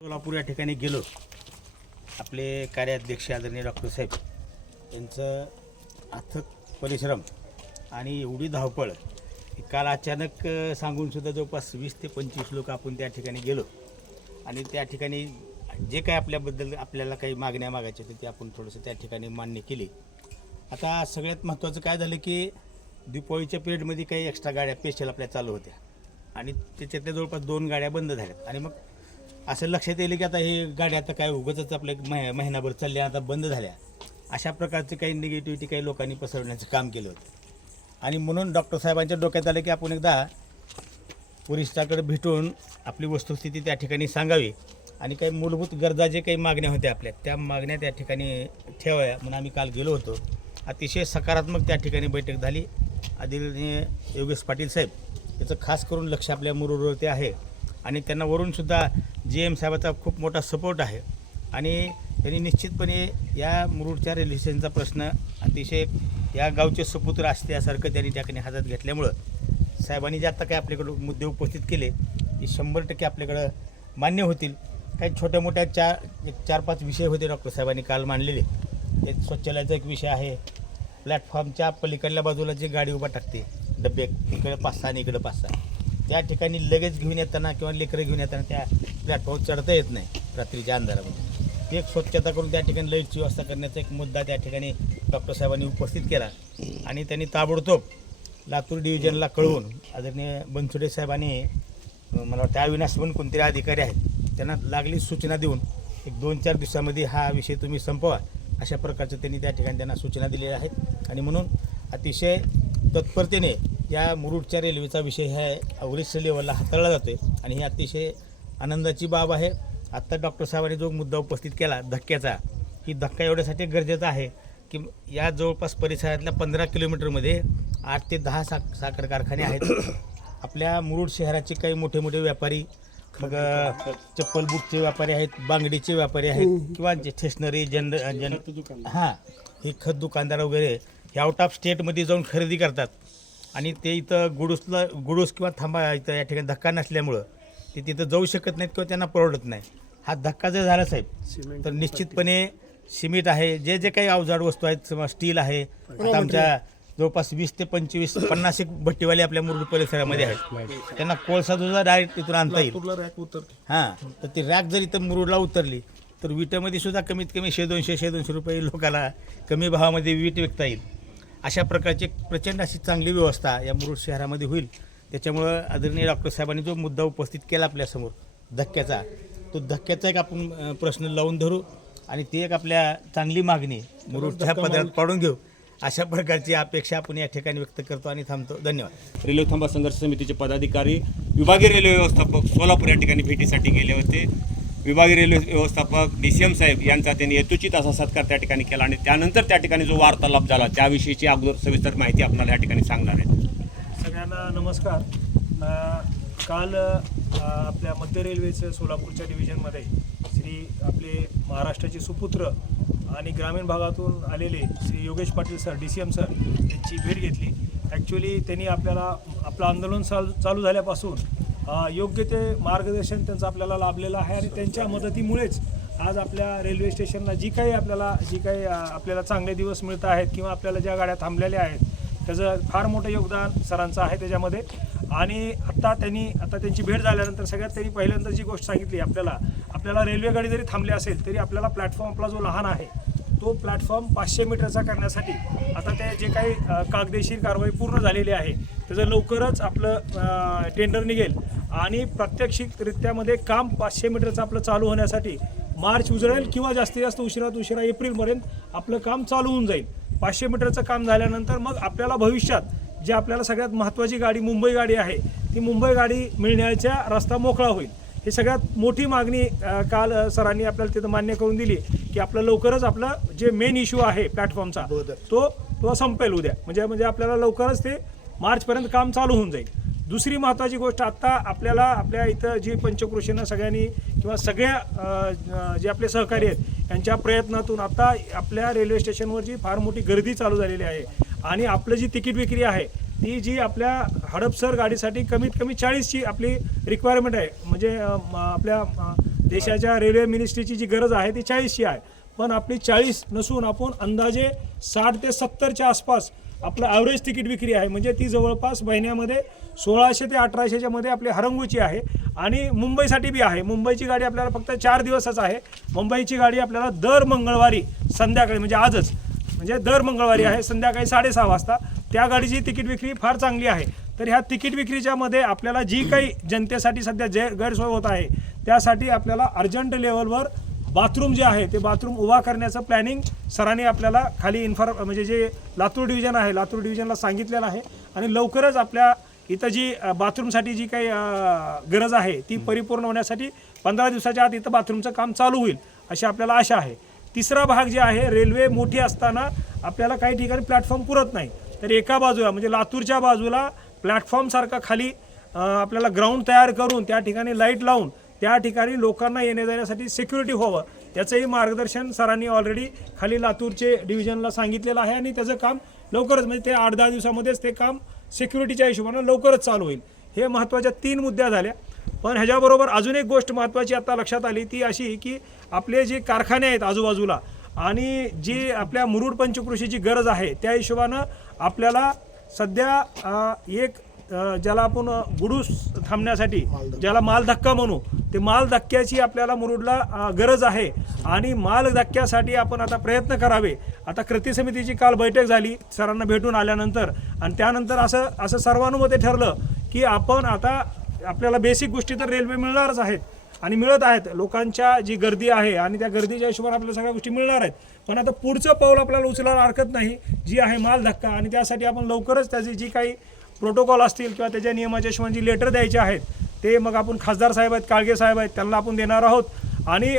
सोलापूर या ठिकाणी गेलो. आपले कार्याध्यक्ष आदरणीय डॉक्टर साहेब यांचं अथक परिश्रम आणि एवढी धावपळ काल अचानक सांगून सुद्धा जवळपास 20 ते 25 लोक आपण त्या ठिकाणी गेलो आणि त्या ठिकाणी जे काही आपल्याबद्दल आपल्याला काही मागण्या मागायच्या होत्या ते आपण थोडंसं त्या ठिकाणी मान्य केली. आता सगळ्यात महत्त्वाचं काय झालं की दिवाळीच्या पिरियडमध्ये काही एक्स्ट्रा गाड्या स्पेशल आपल्या चालू होत्या आणि त्याच्यातल्या जवळपास 2 गाड्या बंद झाल्यात आणि मग असं लक्षात येईल की आता हे गाड्या आता काय उगाचच आपल्या महिनाभर चालल्या आता बंद झाल्या अशा प्रकारचे काही निगेटिव्हिटी काही लोकांनी पसरवण्याचं काम केलं होतं आणि म्हणून डॉक्टर साहेबांच्या डोक्यात आलं की आपण एकदा वरिष्ठाकडे भेटून आपली वस्तुस्थिती त्या ठिकाणी सांगावी आणि काही मूलभूत गरजा जे काही मागण्या होत्या आपल्या त्या मागण्या त्या ठिकाणी ठेवाव्या म्हणून आम्ही काल गेलो होतो. अतिशय सकारात्मक त्या ठिकाणी बैठक झाली. आदरणीय योगेश पाटील साहेब याचं खास करून लक्ष आपल्या मुरुडवरती आहे आणि त्यांना वरूनसुद्धा GM साहेबाचा खूप मोठा सपोर्ट आहे आणि त्यांनी निश्चितपणे या मुरुडच्या रेल्वे स्टेशनचा प्रश्न अतिशय या गावचे सुपुत्र असल्यासारखं त्यांनी त्या ठिकाणी हातात घेतल्यामुळं साहेबांनी जे आत्ता काही आपल्याकडं मुद्दे उपस्थित केले ते 100% आपल्याकडं मान्य होतील. काही छोट्या मोठ्या 4-5 विषय होते डॉक्टर साहेबांनी काल मांडलेले. एक शौचालयाचा एक विषय आहे. प्लॅटफॉर्मच्या पलीकडल्या बाजूला जी गाडी उभा टाकते डबे इकडे 5-6 आणि इकडे 5-6 त्या ठिकाणी लगेच घेऊन येताना किंवा लेकरं घेऊन येताना त्या प्लॅटफॉर्मवर चढता येत नाही रात्रीच्या अंधारामध्ये. एक स्वच्छता करून त्या ठिकाणी लाईटची व्यवस्था करण्याचा एक मुद्दा त्या ठिकाणी डॉक्टर साहेबांनी उपस्थित केला आणि त्यांनी ताबडतोब लातूर डिव्हिजनला कळवून आदरणीय बनसोडे साहेबांनी मला वाटतं अविनाश म्हणून कोणतरी अधिकारी आहेत त्यांना लागली सूचना देऊन एक 2-4 दिवसामध्ये हा विषय तुम्ही संपवा अशा प्रकारचं त्यांनी त्या ठिकाणी त्यांना सूचना दिलेल्या आहेत आणि म्हणून अतिशय तत्परतेने या मुरुडच्या रेल्वेचा विषय ह्या वरिष्ठ लेवलला हाताळला जातो आहे आणि ही अतिशय आनंदाची बाब आहे. आत्ता डॉक्टर साहेबांनी जो मुद्दा उपस्थित केला धक्क्याचा, ही धक्का एवढ्यासाठी गरजेचा आहे की या जवळपास परिसरातल्या 15 किलोमीटरमध्ये 8 ते 10 साखर कारखाने आहेत. आपल्या मुरुड शहराचे काही मोठे मोठे व्यापारी मग चप्पल बुटचे व्यापारी आहेत, बांगडीचे व्यापारी आहेत किंवा स्टेशनरी हां हे खत दुकानदार वगैरे हे आउट ऑफ स्टेटमध्ये जाऊन खरेदी करतात आणि ते इथं गुडूस किंवा थांबा इथं या ठिकाणी धक्का नसल्यामुळं ते तिथं जाऊ शकत नाहीत किंवा त्यांना परवडत नाही. हा धक्का जर झाला साहेब तर निश्चितपणे सिमेंट आहे जे जे काही अवजाड वस्तू आहेत किंवा स्टील आहे आता आमच्या जवळपास 20 ते 25-50 एक भट्टीवाले आपल्या मुरुड परिसरामध्ये आहेत. त्यांना कोळसा सुद्धा डायरेक्ट तिथून आणता येईल. हां तर ती रॅक जर इथं मुरुडला उतरली तर विटामध्ये सुद्धा कमीत कमी 100-200 रुपये लोकाला कमी भावामध्ये वीट विकता येईल. अशा प्रकारची प्रचंड अशी चांगली व्यवस्था या मुरुड शहरामध्ये होईल. त्याच्यामुळं आदरणीय डॉक्टर साहेबांनी जो मुद्दा उपस्थित केला आपल्यासमोर धक्क्याचा, तो धक्क्याचा एक आपण प्रश्न लावून धरू आणि ती एक आपल्या चांगली मागणी मुरुडच्या पदरात पाडून घेऊ अशा प्रकारची अपेक्षा आपण या ठिकाणी व्यक्त करतो आणि थांबतो. धन्यवाद. रेल्वे थांबा संघर्ष समितीचे पदाधिकारी विभागीय रेल्वे व्यवस्थापक सोलापूर या ठिकाणी भेटीसाठी गेले होते. विभागीय रेल्वे व्यवस्थापक DCM साहेब यांचा त्यांनी यथोचित असा सत्कार त्या ठिकाणी केला आणि त्यानंतर त्या ठिकाणी जो वार्तालाप झाला त्याविषयीची अगोदर सविस्तर माहिती आपल्याला या ठिकाणी सांगणार आहेत. सगळ्यांना नमस्कार. काल आपल्या मध्य रेल्वेचं सोलापूरच्या डिव्हिजनमध्ये श्री आपले महाराष्ट्राचे सुपुत्र आणि ग्रामीण भागातून आलेले Shri Yogesh Patil sir DCM sir यांची भेट घेतली. ॲक्च्युली त्यांनी आपल्याला आपलं आंदोलन चालू झाल्यापासून योग्य ते मार्गदर्शन त्यांचं आपल्याला लाभलेलं आहे आणि त्यांच्या मदतीमुळेच आज आपल्या रेल्वे स्टेशनला जी काही आपल्याला चांगले दिवस मिळत आहेत किंवा आपल्याला ज्या गाड्या थांबलेल्या आहेत त्याचं फार मोठं योगदान सरांचं आहे त्याच्यामध्ये. आणि आता त्यांची भेट झाल्यानंतर सगळ्यात त्यांनी पहिल्यांदा जी गोष्ट सांगितली आपल्याला रेल्वे गाडी जरी थांबली असेल तरी आपल्याला प्लॅटफॉर्म आपला जो लहान आहे तो प्लॅटफॉर्म 500 मीटरचा करण्यासाठी आता ते जे काही कायदेशीर कारवाई पूर्ण झालेली आहे त्याचं लवकरच आपलं टेंडर निघेल आणि प्रात्यक्षिकरित्यामध्ये काम 500 मीटरचं आपलं चालू होण्यासाठी मार्च उजळेल किंवा जास्तीत जास्त उशिरात उशिरा एप्रिलपर्यंत आपलं काम चालू होऊन जाईल. 500 मीटरचं काम झाल्यानंतर मग आपल्याला भविष्यात जे आपल्याला सगळ्यात महत्त्वाची गाडी मुंबई गाडी आहे ती मुंबई गाडी मिळण्याचा रस्ता मोकळा होईल. ही सगळ्यात मोठी मागणी काल सरांनी आपल्याला तिथं मान्य करून दिली की आपलं लवकरच आपलं जे मेन इश्यू आहे प्लॅटफॉर्मचा तो संपेल उद्या म्हणजे आपल्याला लवकरच ते मार्चपर्यंत काम चालू होऊन जाईल. दुसरी महत्त्वाची गोष्ट आत्ता आपल्या इथं जी पंचक्रोशीनं सगळ्यांनी किंवा सगळ्या जे आपले सहकारी आहेत यांच्या प्रयत्नातून आता आपल्या रेल्वे स्टेशनवर जी फार मोठी गर्दी चालू झालेली आहे आणि आपलं जी तिकीट विक्री आहे ती जी आपल्या हडपसर गाडीसाठी कमीत कमी 40ची आपली रिक्वायरमेंट आहे. म्हणजे आपल्या देशाच्या रेल्वे मिनिस्ट्रीची जी गरज आहे ती 40ची आहे, पण आपली 40 नसून आपण अंदाजे 60 ते 70च्या आसपास आपलं ॲव्हरेज तिकीट विक्री आहे. म्हणजे ती जवळपास महिन्यामध्ये 1600 ते 1800च्या मध्ये आपली हरंगूची आहे आणि मुंबईसाठी बी आहे. मुंबईची गाडी आपल्याला फक्त 4 दिवसच आहे. मुंबईची गाडी आपल्याला दर मंगळवारी संध्याकाळी म्हणजे आजच म्हणजे दर मंगळवारी आहे संध्याकाळी 6:30 वाजता. त्या गाडीची तिकीट विक्री फार चांगली आहे. तर ह्या तिकीट विक्रीच्या मध्ये आपल्याला जी काही जनतेसाठी सध्या गैरसोय होत आहे त्यासाठी आपल्याला अर्जंट लेवलवर बाथरूम जे आहे ते बाथरूम उभा करण्याचं प्लॅनिंग सरांनी आपल्याला खाली म्हणजे जे लातूर डिव्हिजन आहे लातूर डिव्हिजनला सांगितलेलं आहे आणि लवकरच आपल्या इथं जी बाथरूमसाठी जी काही गरज आहे ती परिपूर्ण होण्यासाठी 15 दिवसाच्या आत इथं बाथरूमचं काम चालू होईल अशी आपल्याला आशा आहे. तिसरा भाग जे आहे रेल्वे मोठी असताना आपल्याला काही ठिकाणी प्लॅटफॉर्म पुरत नाही. तर एका बाजूला म्हणजे लातूरच्या बाजूला प्लॅटफॉर्मसारखा खाली आपल्याला ग्राउंड तयार करून त्या ठिकाणी लाईट लावून त्या ठिकाणी लोकांना येण्या जाण्यासाठी सिक्युरिटी व्हावं याचंही मार्गदर्शन सरांनी ऑलरेडी खाली लातूरचे डिव्हिजनला सांगितलेलं आहे आणि त्याचं काम लवकरच म्हणजे ते 8-10 दिवसामध्येच ते काम सिक्युरिटीच्या हिशोबानं लवकरच चालू होईल. हे महत्त्वाच्या 3 मुद्द्या झाल्या. पण ह्याच्याबरोबर अजून एक गोष्ट महत्त्वाची आता लक्षात आली ती अशी की आपले जे कारखाने आहेत आजूबाजूला आणि जी आपल्या मुरुड पंचकृषीची गरज आहे त्या हिशोबानं आपल्याला सध्या एक ज्याला आपण गुडूस थांबण्यासाठी ज्याला माल धक्का म्हणू ते माल धक्क्याची आपल्याला मुरुडला गरज आहे आणि माल धक्क्यासाठी आपण आता प्रयत्न करावे. आता कृती समितीची काल बैठक झाली सरांना भेटून आल्यानंतर आणि त्यानंतर असं सर्वानुमते ठरलं की आपण आता आपल्याला बेसिक गोष्टी तर रेल्वे मिळणारच आहेत आणि मिळत आहेत. लोकांच्या जी गर्दी आहे आणि त्या गर्दीच्या हिशोबाने आपल्याला सगळ्या गोष्टी मिळणार आहेत. पण आता पुढचं पाऊल आपल्याला उचलायला हरकत नाही जी आहे माल धक्का आणि त्यासाठी आपण लवकरच त्याची जी काही प्रोटोकॉल असतील किंवा त्याच्या नियमाच्या हिशोबाने जी लेटर द्यायचे आहेत ते मग आपण खासदार साहेब आहेत काळगे साहेब आहेत त्यांना आपण देणार आहोत आणि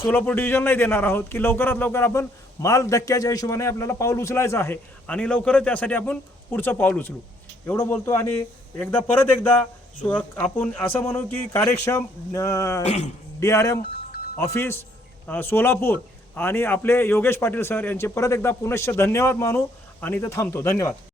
सोलापूर डिव्हिजनलाही देणार आहोत की लवकरात लवकर आपण माल धक्क्याच्या हिशोबाने आपल्याला पाऊल उचलायचं आहे आणि लवकरच त्यासाठी आपण पुढचं पाऊल उचलू एवढं बोलतो. आणि परत एकदा आपण असं म्हणू की कार्यक्षम DRM ऑफिस सोलापूर आणि आपले योगेश पाटील सर यांचे परत एकदा पुनश्च धन्यवाद मानू आणि इथं थांबतो. धन्यवाद.